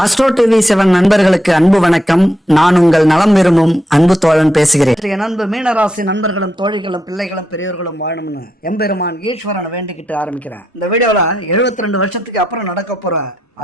Astro TV 7 நண்பர்களுக்கு அன்பு வணக்கம். நான் உங்கள் நலம் விரும்பும் அன்பு தோழன் பேசுகிறேன். என் அன்பு மீனராசி நண்பர்களும் தோழிகளும் பிள்ளைகளும் பெரியோர்களும் வாழணும்னு எம்பெருமான் ஈஸ்வரனை வேண்டிக்கிட்டு ஆரம்பிக்கிறேன். இந்த வீடியோல 72 வருஷத்துக்கு அப்புறம் நடக்க போற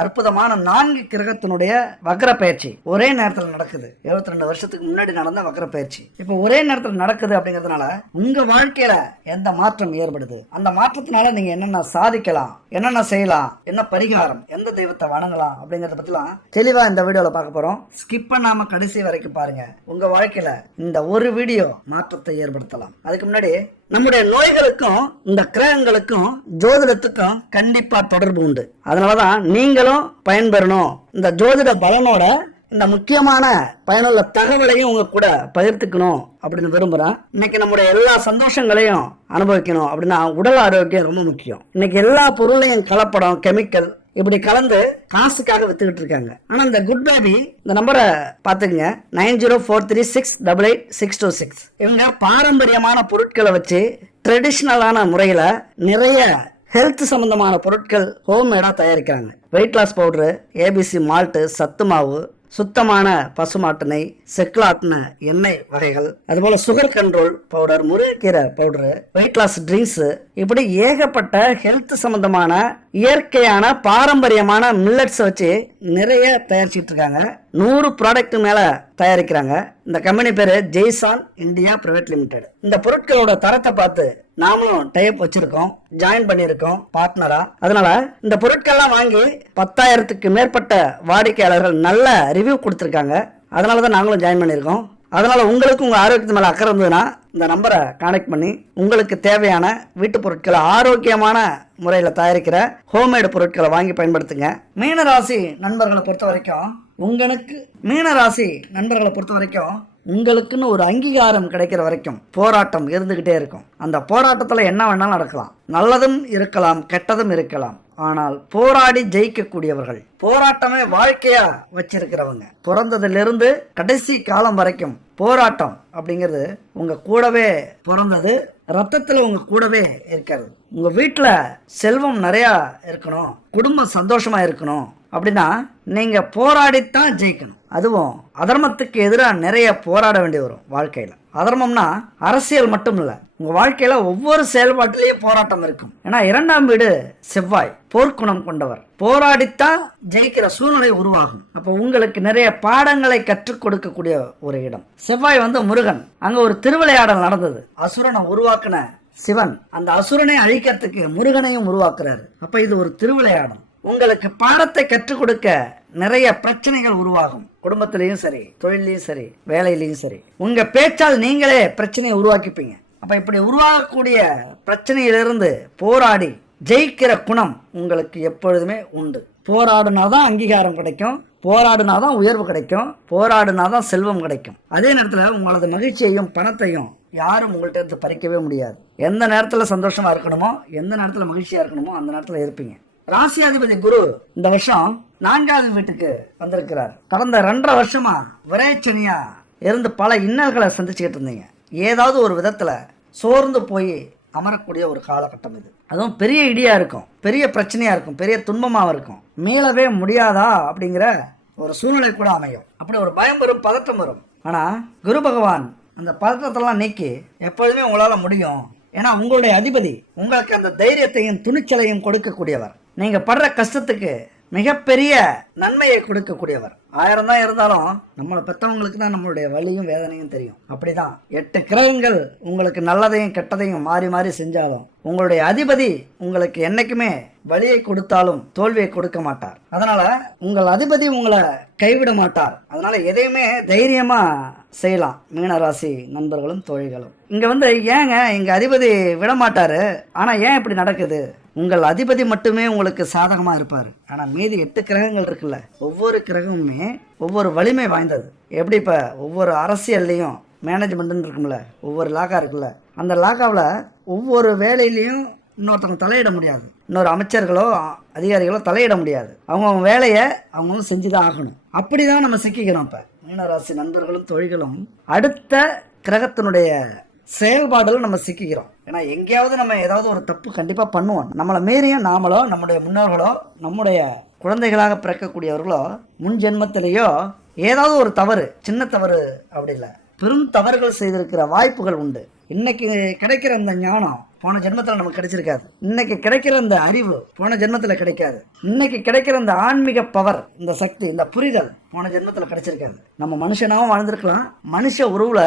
அற்புதமான 4 கிரகத்தினுடைய வக்ர பயிற்சி ஒரே நேரத்தில் நடக்குது. 72 வருஷத்துக்கு முன்னாடி நடந்த வக்ர பயிற்சி இப்போ ஒரே நேரத்தில் நடக்குது. அப்படிங்கிறதுனால உங்க வாழ்க்கையில எந்த மாற்றம் ஏற்படுது, அந்த மாற்றத்தினால நீங்க என்னென்ன சாதிக்கலாம், என்னென்ன செய்யலாம், என்ன பரிகாரம், எந்த தெய்வத்தை வணங்கலாம் அப்படிங்கறத பத்திலாம் தெளிவா இந்த வீடியோல பார்க்க போறோம். ஸ்கிப் பண்ணாம கடைசி வரைக்கும் பாருங்க. உங்க வாழ்க்கையில இந்த ஒரு வீடியோ மாற்றத்தை ஏற்படுத்தலாம். அதுக்கு முன்னாடி நம்முடைய நோய்களுக்கும் இந்த கிரகங்களுக்கும் ஜோதிடத்துக்கும் கண்டிப்பா தொடர்பு உண்டு. அதனாலதான் நீங்களும் பயன்பெறணும். இந்த ஜோதிட பலனோட இந்த முக்கியமான பயனுள்ள தகவலையும் உங்க கூட பகிர்ந்துக்கணும் அப்படின்னு விரும்புறேன். இன்னைக்கு நம்முடைய எல்லா சந்தோஷங்களையும் அனுபவிக்கணும் அப்படின்னா உடல் ஆரோக்கியம் ரொம்ப முக்கியம். இன்னைக்கு எல்லா பொருளையும் கலப்படம், கெமிக்கல் இப்படி கலந்து காசுக்காக வித்துக்கிட்டு இருக்காங்க. ஆனா இந்த குட் பேபி இந்த நம்பரை பாத்துக்கங்க, 9043688626. இவங்க பாரம்பரியமான பொருட்களை வச்சு ட்ரெடிஷனலான முறையில நிறைய ஹெல்த் சம்பந்தமான பொருட்கள் ஹோம்மேடா தயாரிக்கிறாங்க. Weight loss powder, ABC malt, சத்து மாவு, சுத்தமான பசுமாட்டு நெய், செக்லாட்ன எண்ணெய் வகைகள், அதுபோல சுகர் கண்ட்ரோல் பவுடர், முருங்கைக்கீரை பவுடரு, வெயிட் லாஸ் ட்ரிங்க்ஸ், இப்படி ஏகப்பட்ட ஹெல்த் சம்பந்தமான இயற்கையான பாரம்பரியமான மில்லட்ஸ் வச்சு நிறைய தயாரிச்சுட்டு இருக்காங்க. 100 ப்ராடக்ட் மேல தயாரிக்கிறாங்க. இந்த கம்பெனி பேரு ஜெய்சான் இந்தியா பிரைவேட் லிமிடெட். இந்த பொருட்களோட தரத்தை பார்த்து நாமளும் டைப் வச்சிருக்கோம், ஜாயின் பண்ணியிருக்கோம் பார்ட்னரா. அதனால இந்த பொருட்கள்லாம் வாங்கி 10,000க்கு மேற்பட்ட வாடிக்கையாளர்கள் நல்ல ரிவ்யூ கொடுத்துருக்காங்க. அதனாலதான் நாங்களும் ஜாயின் பண்ணியிருக்கோம். அதனால உங்களுக்கு உங்க ஆரோக்கியத்து மேல அக்கறை இருந்ததுன்னா இந்த நம்பரை கான்டெக்ட் பண்ணி உங்களுக்கு தேவையான வீட்டு பொருட்களை ஆரோக்கியமான முறையில் தயாரிக்கிற ஹோம்மேடு பொருட்களை வாங்கி பயன்படுத்துங்க. மீனராசி நண்பர்களை பொறுத்த வரைக்கும் உங்களுக்குன்னு ஒரு அங்கீகாரம் கிடைக்கிற வரைக்கும் போராட்டம் இருந்துகிட்டே இருக்கும். அந்த போராட்டத்துல என்ன வேணாலும் நடக்கலாம், நல்லதும் இருக்கலாம், கெட்டதும் இருக்கலாம். ஆனால் போராடி ஜெயிக்கக்கூடியவர்கள், போராட்டமே வாழ்க்கையா வச்சிருக்கிறவங்க, பிறந்ததிலிருந்து கடைசி காலம் வரைக்கும் போராட்டம் அப்படிங்கிறது உங்க கூடவே பிறந்தது, ரத்தத்துல உங்க கூடவே இருக்கிறது. உங்க வீட்டுல செல்வம் நிறைய இருக்கணும், குடும்பம் சந்தோஷமா இருக்கணும் அப்படின்னா நீங்க போராடித்தான் ஜெயிக்கணும். அதுவும் அதர்மத்துக்கு எதிராக நிறைய போராட வேண்டி வரும் வாழ்க்கையில. அதர்மம்னா அரசியல் மட்டும் இல்ல, உங்க வாழ்க்கையில ஒவ்வொரு செயல்பாட்டிலேயே போராட்டம் இருக்கும். ஏன்னா 2ஆம் வீடு செவ்வாய், போர்க்குணம் கொண்டவர், போராடித்தான் ஜெயிக்கிற சூழ்நிலை உருவாகும். அப்போ உங்களுக்கு நிறைய பாடங்களை கற்றுக் கொடுக்கக்கூடிய ஒரு இடம். செவ்வாய் முருகன், அங்க ஒரு திருவிளையாடல் நடந்தது. அசுரனை உருவாக்குன சிவன் அந்த அசுரனை அழிக்கிறதுக்கு முருகனையும் உருவாக்குறாரு. அப்ப இது ஒரு திருவிளையாடல். உங்களுக்கு பாடத்தை கற்றுக் கொடுக்க நிறைய பிரச்சனைகள் உருவாகும். குடும்பத்திலையும் சரி, தொழிலையும் சரி, வேலையிலையும் சரி. உங்க பேச்சால் நீங்களே பிரச்சனையை உருவாக்கிப்பீங்க. அப்ப இப்படி உருவாகக்கூடிய பிரச்சனையிலிருந்து போராடி ஜெயிக்கிற குணம் உங்களுக்கு எப்பொழுதுமே உண்டு. போராடினாதான் அங்கீகாரம் கிடைக்கும், போராடினாதான் உயர்வு கிடைக்கும், போராடினாதான் செல்வம் கிடைக்கும். அதே நேரத்துல உங்களது மகிழ்ச்சியையும் பணத்தையும் யாரும் உங்கள்கிட்ட இருந்து பறிக்கவே முடியாது. எந்த நேரத்துல சந்தோஷமா இருக்கணுமோ, எந்த நேரத்துல மகிழ்ச்சியா இருக்கணுமோ அந்த நேரத்துல இருப்பீங்க. ராசியாதிபதி குரு இந்த வருஷம் 4வது வீட்டுக்கு வந்திருக்கிறார். கடந்த 2.5 வருஷமா விரைச்சனியா இருந்து பல இன்னல்களை சந்திச்சுக்கிட்டு இருந்தீங்க. ஏதாவது ஒரு விதத்துல சோர்ந்து போய் அமரக்கூடிய ஒரு காலகட்டம் இது. அதுவும் பெரிய இடியா இருக்கும், பெரிய பிரச்சனையா இருக்கும், பெரிய துன்பமா இருக்கும். மீளவே முடியாதா அப்படிங்கிற ஒரு சூழ்நிலை கூட அமையும். அப்படி ஒரு பயம் வரும், பதட்டம் வரும். ஆனா குரு பகவான் அந்த பதற்றத்தெல்லாம் நீக்கி எப்பொழுதுமே உங்களால முடியும். ஏன்னா உங்களுடைய அதிபதி உங்களுக்கு அந்த தைரியத்தையும் துணிச்சலையும் கொடுக்கக்கூடியவர். நீங்க படுற கஷ்டத்துக்கு மிகப்பெரிய நன்மையை கொடுக்கக்கூடியவர். 1000 தான் இருந்தாலும் நம்மளை பெற்றவங்களுக்கு தான் நம்மளுடைய வலியும் வேதனையும் தெரியும். அப்படிதான் 8 கிரகங்கள் உங்களுக்கு நல்லதையும் கெட்டதையும் மாறி மாறி செஞ்சாலும் உங்களுடைய அதிபதி உங்களுக்கு என்னைக்குமே வலியை கொடுத்தாலும் தோல்வியை கொடுக்க மாட்டார். அதனால உங்கள் அதிபதி உங்களை கைவிட மாட்டார். அதனால எதையுமே தைரியமா செய்யலாம். மீனராசி நண்பர்களும் தோழிகளும் இங்க ஏங்க எங்க அதிபதி விட மாட்டாரு, ஆனா ஏன் இப்படி நடக்குது? உங்கள் அதிபதி மட்டுமே உங்களுக்கு சாதகமா இருப்பாரு. ஆனா மீதி 8 கிரகங்கள் இருக்குல்ல, ஒவ்வொரு கிரகமுமே ஒவ்வொரு வலிமை வாய்ந்தது. எப்படி இப்ப ஒவ்வொரு அரசியல்லையும் மேனேஜ்மெண்ட்னு இருக்கும்ல, ஒவ்வொரு லாக்கா இருக்குல்ல, அந்த லாக்காவில் ஒவ்வொரு வேலையிலையும் இன்னொருத்தவங்க தலையிட முடியாது. இன்னொரு அமைச்சர்களோ அதிகாரிகளோ தலையிட முடியாது. அவங்க வேலையை அவங்க செஞ்சுதான் ஆகணும். அப்படிதான் நம்ம சிக்கிக்கிறோம். இப்ப மீனராசி நண்பர்களும் தொழில்களும் அடுத்த கிரகத்தினுடைய செயல்பாடுல நம்ம சிக்கிக்கிறோம். ஏன்னா எங்கேயாவது நம்ம ஏதாவது ஒரு தப்பு கண்டிப்பா பண்ணுவோம். நம்மளை மீறியும் நாமளோ, நம்முடைய முன்னோர்களோ, நம்முடைய குழந்தைகளாக பிறக்கக்கூடியவர்களோ முன் ஜென்மத்திலேயோ ஏதாவது ஒரு தவறு, சின்ன தவறு அப்படி இல்லை, பெரும் தவறுகள் செய்திருக்கிற வாய்ப்புகள் உண்டு. இன்னைக்கு கிடைக்கிற இந்த ஞானம் போன ஜென்மத்தில் நமக்கு கிடைச்சிருக்காது. இன்னைக்கு கிடைக்கிற இந்த அறிவு போன ஜென்மத்தில் கிடைக்காது. இன்னைக்கு கிடைக்கிற இந்த ஆன்மீக பவர், இந்த சக்தி, இந்த புரிதல் போன ஜென்மத்தில் கிடைச்சிருக்காது. நம்ம மனுஷனாகவும் வாழ்ந்திருக்கலாம், மனுஷ உருவுல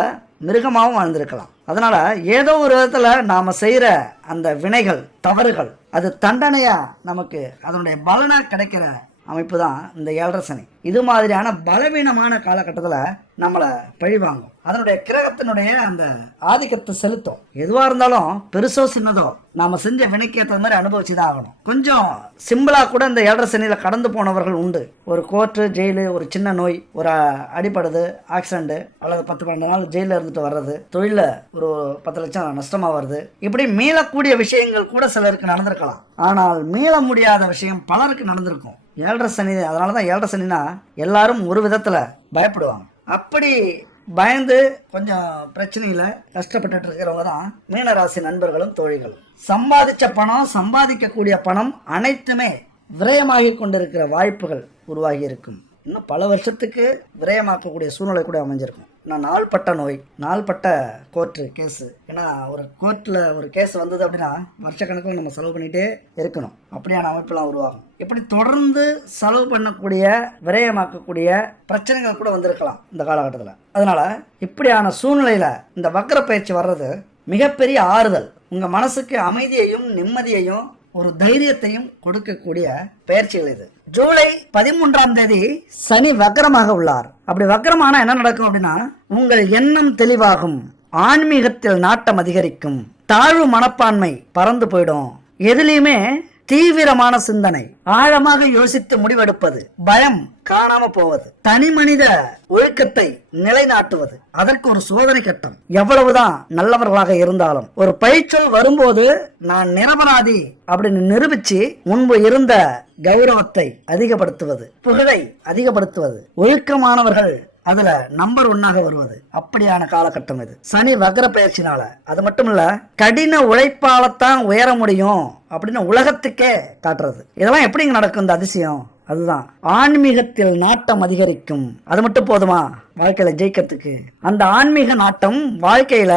மிருகமாகவும் வாழ்ந்திருக்கலாம். அதனால ஏதோ ஒரு விதத்துல நாம செய்யற அந்த வினைகள், தவறுகள், அது தண்டனையா நமக்கு அதனுடைய பலனா கிடைக்கிற அமைப்பு தான் இந்த 7.5 சனி. இது மாதிரியான பலவீனமான காலகட்டத்தில் நம்மளை பழிவாங்கும். அதனுடைய கிரகத்தினுடைய அந்த ஆதிக்கத்தை செலுத்தும். எதுவா இருந்தாலும் பெருசோ சின்னதோ நாம செஞ்ச வினைக்கு ஏற்ற மாதிரி அனுபவிச்சுதான் ஆகணும். கொஞ்சம் சிம்பிளா கூட இந்த 7.5 சனியில கடந்து போனவர்கள் உண்டு. ஒரு கோர்ட்டு, ஜெயிலு, ஒரு சின்ன நோய், ஒரு அடிபடுது, ஆக்சிடென்ட், அல்லது 10-12 நாள் ஜெயிலில் இருந்துட்டு வர்றது, தொழில ஒரு 10 லட்சம் நஷ்டமா வருது. இப்படி மீளக்கூடிய விஷயங்கள் கூட சிலருக்கு நடந்திருக்கலாம். ஆனால் மீள முடியாத விஷயம் பலருக்கு நடந்திருக்கும். 7.5 சனி. அதனாலதான் 7.5 சனினா எல்லாரும் ஒரு விதத்துல பயப்படுவாங்க. அப்படி பயந்து கொஞ்சம் பிரச்சனையில கஷ்டப்பட்டு இருக்கிறவங்க தான் மீனராசி நண்பர்களும் தோழிகளும். சம்பாதிச்ச பணம், சம்பாதிக்கக்கூடிய பணம் அனைத்துமே விரயமாகி கொண்டிருக்கிற வாய்ப்புகள் உருவாகி இருக்கும். இன்னும் பல வருஷத்துக்கு விரயமாக்கக்கூடிய சூழ்நிலை கூட அமைஞ்சிருக்கும். நான் நாள்பட்ட நோய், நாள்பட்ட கோர்ட்டு கேஸு. ஏன்னா ஒரு கோர்ட்டில் ஒரு கேஸ் வந்தது அப்படின்னா வருஷக்கணக்கில் நம்ம செலவு பண்ணிகிட்டே இருக்கணும். அப்படியான அமைப்பெல்லாம் உருவாகும். இப்படி தொடர்ந்து செலவு பண்ணக்கூடிய, விரயமாக்கக்கூடிய பிரச்சனைகள் கூட வந்திருக்கலாம் இந்த காலகட்டத்தில். அதனால் இப்படியான சூழ்நிலையில் இந்த வக்ர பயிற்சி வர்றது மிகப்பெரிய ஆறுதல். உங்கள் மனசுக்கு அமைதியையும் நிம்மதியையும் ஒரு தைரியத்தையும் கொடுக்கக்கூடிய பயிற்சிகள் இது. ஜூலை 13ஆம் தேதி சனி வக்ரமாக உள்ளார். அப்படி வக்ரமானா என்ன நடக்கும் அப்படின்னா, உங்கள் எண்ணம் தெளிவாகும், ஆன்மீகத்தில் நாட்டம் அதிகரிக்கும், தாழ்வு மனப்பான்மை பறந்து போயிடும், எதுலையுமே தீவிரமான சிந்தனை, ஆழமாக யோசித்து முடிவெடுப்பது, பயம் காணாம போவது, தனி மனித ஒழுக்கத்தை நிலைநாட்டுவது, அதற்கு ஒரு சோதனை கட்டம். எவ்வளவுதான் நல்லவர்களாக இருந்தாலும் ஒரு பயிற்சொல் வரும்போது நான் நிரபராதி அப்படின்னு நிரூபிச்சு முன்பு இருந்த கௌரவத்தை அதிகப்படுத்துவது, புகழை அதிகப்படுத்துவது, ஒழுக்கமானவர்கள் அதுல நம்பர் 1ஆக வருவது, அப்படியான காலகட்டம் இது சனி வக்ர பயிற்சினால. அது மட்டும் இல்ல, கடின உழைப்பாலத்தான் உயர முடியும் அப்படின்னு உலகத்துக்கே காட்டுறது. இதெல்லாம் எப்படி நடக்கும் இந்த அதிசயம்? அதுதான் ஆன்மீகத்தில் நாட்டம் அதிகரிக்கும். அது மட்டும் போதுமா வாழ்க்கையில ஜெயிக்கிறதுக்கு? அந்த ஆன்மீக நாட்டம் வாழ்க்கையில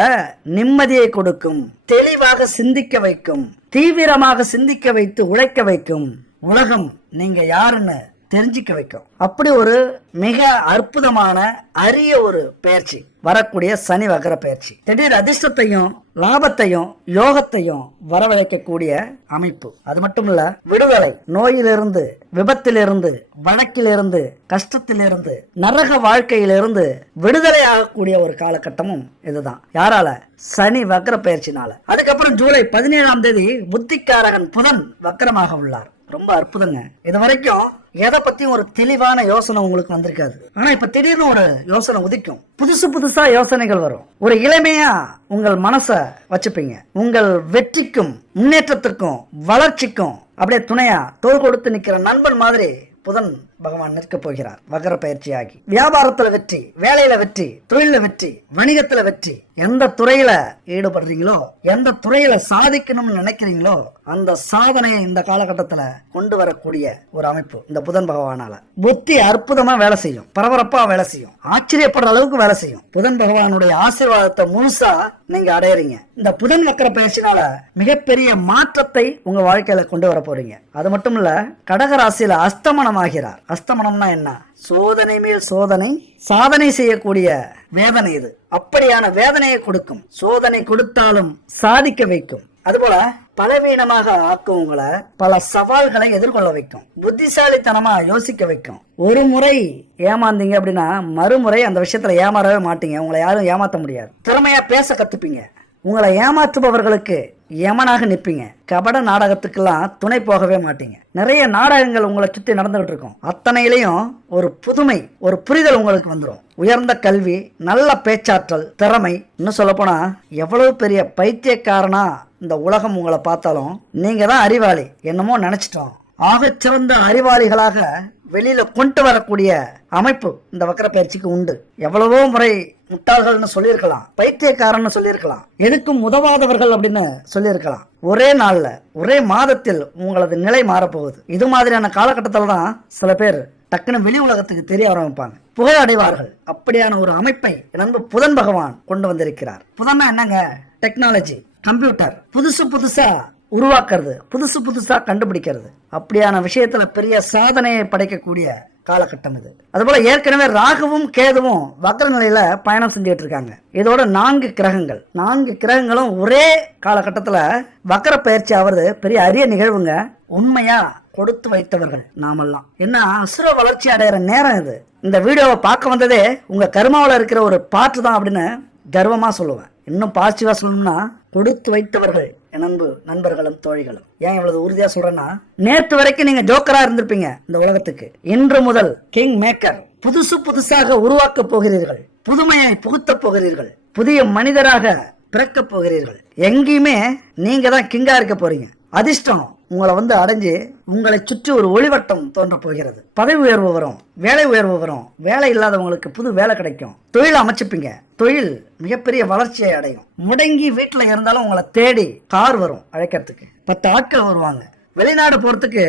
நிம்மதியை கொடுக்கும், தெளிவாக சிந்திக்க வைக்கும், தீவிரமாக சிந்திக்க வைத்து உழைக்க வைக்கும், உலகம் நீங்க யாருன்னு தெரிஞ்சிக்க வைக்கும். அப்படி ஒரு மிக அற்புதமான அரிய ஒரு பயிற்சி வரக்கூடிய சனி வக்ர பயிற்சி. திடீர் அதிர்ஷ்டத்தையும் லாபத்தையும் யோகத்தையும் வரவழைக்கக்கூடிய அமைப்பு. அது மட்டும் இல்ல, விடுதலை, நோயிலிருந்து, விபத்திலிருந்து, வழக்கிலிருந்து, கஷ்டத்திலிருந்து, நரக வாழ்க்கையிலிருந்து விடுதலை ஆகக்கூடிய ஒரு காலகட்டமும் இதுதான். யாரால? சனி வக்ர பயிற்சினால. அதுக்கப்புறம் ஜூலை 17ஆம் தேதி புத்திக்காரகன் புதன் வக்ரமாக உள்ளார். ரொம்ப அற்புதங்க. இது வரைக்கும் எதை பத்தியும் ஒரு தெளிவான யோசனை உங்களுக்கு வந்திருக்காது. ஆனா இப்ப திடீர்னு ஒரு யோசனை உதிக்கும். புதுசா யோசனைகள் வரும். ஒரு இளமையா உங்கள் மனசை வச்சுப்பீங்க. உங்கள் வெற்றிக்கும் முன்னேற்றத்திற்கும் வளர்ச்சிக்கும் அப்படியே துணையா தோள் கொடுத்து நிக்கிற நண்பன் மாதிரி புதன் பகவான் நிற்க போகிறார் வக்ர பயிற்சியாகி. வியாபாரத்துல வெற்றி, வேலையில வெற்றி, தொழில வெற்றி, வணிகத்துல வெற்றி. எந்த துறையில ஈடுபடுறீங்களோ, எந்த துறையில சாதிக்கணும்னு நினைக்கிறீங்களோ அந்த சாதனையை இந்த காலகட்டத்துல கொண்டு வரக்கூடிய ஒரு அமைப்பு இந்த புதன் பகவானால. புத்தி அற்புதமா வேலை செய்யும், பரபரப்பா வேலை செய்யும், ஆச்சரியப்படுற அளவுக்கு வேலை செய்யும். புதன் பகவானுடைய ஆசீர்வாதத்தை முழுசா நீங்க அடையறீங்க. இந்த புதன் வக்ர பயிற்சினால மிகப்பெரிய மாற்றத்தை உங்க வாழ்க்கையில கொண்டு வர போறீங்க. அது மட்டும் இல்ல, கடகராசியில அஸ்தமனம் ஆகிறார். அஸ்தமனம்னா என்ன? சோதனை மேல் சோதனை, சாதனை செய்யக்கூடிய வேதனை இது. அப்படியான வேதனையை கொடுக்கும். சோதனை கொடுத்தாலும் சாதிக்க வைக்கும். அதுபோல பலவீனமாக ஆக்கும், உங்களை பல சவால்களை எதிர்கொள்ள வைக்கும், புத்திசாலித்தனமா யோசிக்க வைக்கும். ஒரு முறை ஏமாந்தீங்க அப்படின்னா மறுமுறை அந்த விஷயத்துல ஏமாறவே மாட்டீங்க. உங்களை யாரும் ஏமாத்த முடியாது. திறமையா பேச கத்துப்பீங்க. உங்களை ஏமாற்றுபவர்களுக்கு யமனாக நிற்பீங்க. கபட நாடகத்துக்கெல்லாம் துணை போகவே மாட்டீங்க. நிறைய நாடகங்கள் உங்களை சுற்றி நடந்துகிட்டு இருக்கும். அத்தனையிலையும் ஒரு புதுமை, ஒரு புரிதல் உங்களுக்கு வந்துடும். உயர்ந்த கல்வி, நல்ல பேச்சாற்றல், திறமை. இன்னும் சொல்ல போனா எவ்வளவு பெரிய பைத்தியக்காரனா இந்த உலகம் உங்களை பார்த்தாலும் நீங்க தான் அறிவாளி என்னமோ நினைச்சிட்டோம். ஆகச்சிறந்த அறிவாளிகளாக வெளியில கொண்டு வரக்கூடிய அமைப்பு இந்த வக்ர பயிற்சிக்கு உண்டு. எவ்வளவோ முறை முட்டாள்கள்னு சொல்லியிருக்கலாம், பைத்தியக்காரன்னு சொல்லியிருக்கலாம், எதுக்கும் உதவாதவர்கள் அப்படின்னு சொல்லியிருக்கலாம். ஒரே நாள்ல ஒரே மாதத்தில் உங்களது நிலை மாறப்போகுது. இது மாதிரியான காலகட்டத்தில் தான் சில பேர் டக்குன்னு வெளி உலகத்துக்கு தெரிய ஆரம்பிப்பாங்க, புகழ் அடைவார்கள். அப்படியான ஒரு அமைப்பை நண்பு புதன் பகவான் கொண்டு வந்திருக்கிறார். புதன்னா என்னங்க? டெக்னாலஜி, கம்ப்யூட்டர், புதுசா உருவாக்குறது, புதுசா கண்டுபிடிக்கிறது. அப்படியான விஷயத்துல பெரிய சாதனையை படைக்கக்கூடிய காலகட்டம் இது. அதுபோல ஏற்கனவே ராகுவும் கேதுவும் வக்ர நிலையில பயணம் செஞ்சுட்டு இருக்காங்க. இதோட 4 கிரகங்களும் ஒரே காலகட்டத்துல வக்ர பயிற்சி ஆவது பெரிய அரிய நிகழ்வுங்க. உண்மையா கொடுத்து வைத்தவர்கள் நாமெல்லாம். என்ன அசுர வளர்ச்சி அடைகிற நேரம் இது. இந்த வீடியோவை பார்க்க வந்ததே உங்க கர்மாவில் இருக்கிற ஒரு பாட்டு தான் அப்படின்னு கர்வமா சொல்லுவேன். இன்னும் பாசிட்டிவா சொல்லணும்னா கொடுத்து வைத்தவர்கள் என் அன்பு நண்பர்களும் தோழிகளும். ஏன் இவ்வளவு உறுதியா சொல்றேன்னா, நேற்று வரைக்கும் நீங்க ஜோக்கரா இருந்திருப்பீங்க இந்த உலகத்துக்கு. இன்று முதல் கிங் மேக்கர். புதுசாக உருவாக்க போகிறீர்கள், புதுமையை புகுத்த போகிறீர்கள், புதிய மனிதராக பிறக்க போகிறீர்கள். எங்கேயுமே நீங்க தான் கிங்கா இருக்க போறீங்க. அதிர்ஷ்டம் உங்களை அடைஞ்சு உங்களை சுற்றி ஒரு ஒளிவட்டம் தோன்ற போகிறது. பதவி உயர்வு வரும், வேலை உயர்வு வரும், வேலை இல்லாதவங்களுக்கு புது வேலை கிடைக்கும், தொழில் அமைச்சுப்பீங்க, தொழில் மிகப்பெரிய வளர்ச்சியை அடையும். முடங்கி வீட்டுல இருந்தாலும் உங்களை தேடி கார் வரும், அழைக்கிறதுக்கு 10 ஆட்கள் வருவாங்க. வெளிநாடு போறதுக்கு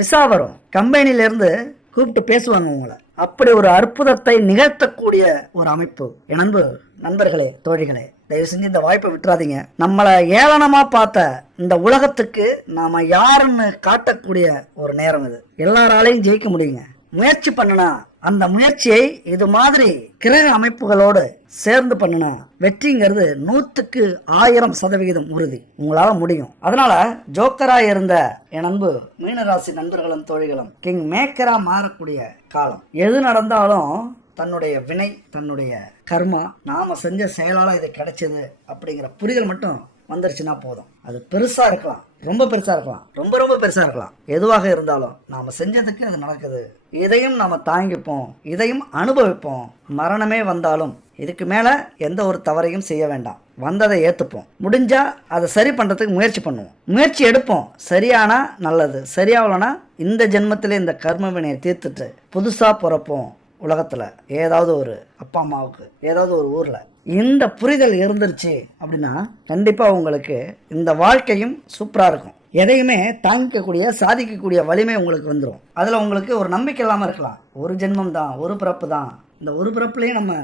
விசா வரும், கம்பெனில இருந்து கூப்பிட்டு பேசுவாங்க உங்களை. அப்படி ஒரு அற்புதத்தை நிகழ்த்தக்கூடிய ஒரு அமைப்பு. என் அன்பு நண்பர்களே, தோழிகளே, தயவு செஞ்சு இந்த வாய்ப்பை விட்டுறாதீங்க. நம்மளை ஏளனமா பார்த்த இந்த உலகத்துக்கு நாம யாருன்னு காட்டக்கூடிய ஒரு நேரம் இது. எல்லாராலையும் ஜெயிக்க முடியுங்க. முயற்சி பண்ணுனா, அந்த முயற்சியை இது மாதிரி கிரக அமைப்புகளோடு சேர்ந்து பண்ணுனா வெற்றிங்கிறது 100க்கு 1000% உறுதி. உங்களால முடியும். அதனால ஜோக்கரா இருந்த என் அன்பு மீனராசி நண்பர்களும் தோழிகளும் கிங் மேக்கரா மாறக்கூடிய காலம். எது நடந்தாலும் தன்னுடைய வினை, தன்னுடைய கர்மா, நாம செஞ்ச செயலால இது கிடைச்சது அப்படிங்கிற புரிதல் மட்டும் வந்துருச்சுன்னா போதும். அது பெருசா இருக்கலாம், ரொம்ப பெருசா இருக்கலாம், ரொம்ப பெருசா இருக்கலாம். எதுவாக இருந்தாலும் நாம செஞ்சதுக்கு அது நடக்குது. இதையும் நாம தாங்கிப்போம், இதையும் அனுபவிப்போம். மரணமே வந்தாலும் இதுக்கு மேல எந்த ஒரு தவறையும் செய்ய வேண்டாம். வந்ததை ஏத்துப்போம். முடிஞ்சா அதை சரி பண்றதுக்கு முயற்சி பண்ணுவோம், முயற்சி எடுப்போம். சரியானா நல்லது, சரியாகலனா இந்த ஜென்மத்திலே இந்த கர்ம வினையை தீர்த்துட்டு புதுசா பிறப்போம். உலகத்துல ஏதாவது ஒரு அப்பா அம்மாவுக்கு ஏதாவது ஒரு ஊர்ல இந்த புரிதல் இருந்துருச்சு அப்படின்னா கண்டிப்பா உங்களுக்கு இந்த வாழ்க்கையும் சூப்பரா இருக்கும். எதையுமே தாங்கிக்கக்கூடிய, சாதிக்கக்கூடிய வலிமை உங்களுக்கு வந்துடும். அதுல உங்களுக்கு ஒரு நம்பிக்கை இல்லாம இருக்கலாம். ஒரு ஜென்மம் தான், ஒரு பிறப்பு தான், இந்த ஒரு பிறப்புலயே நம்ம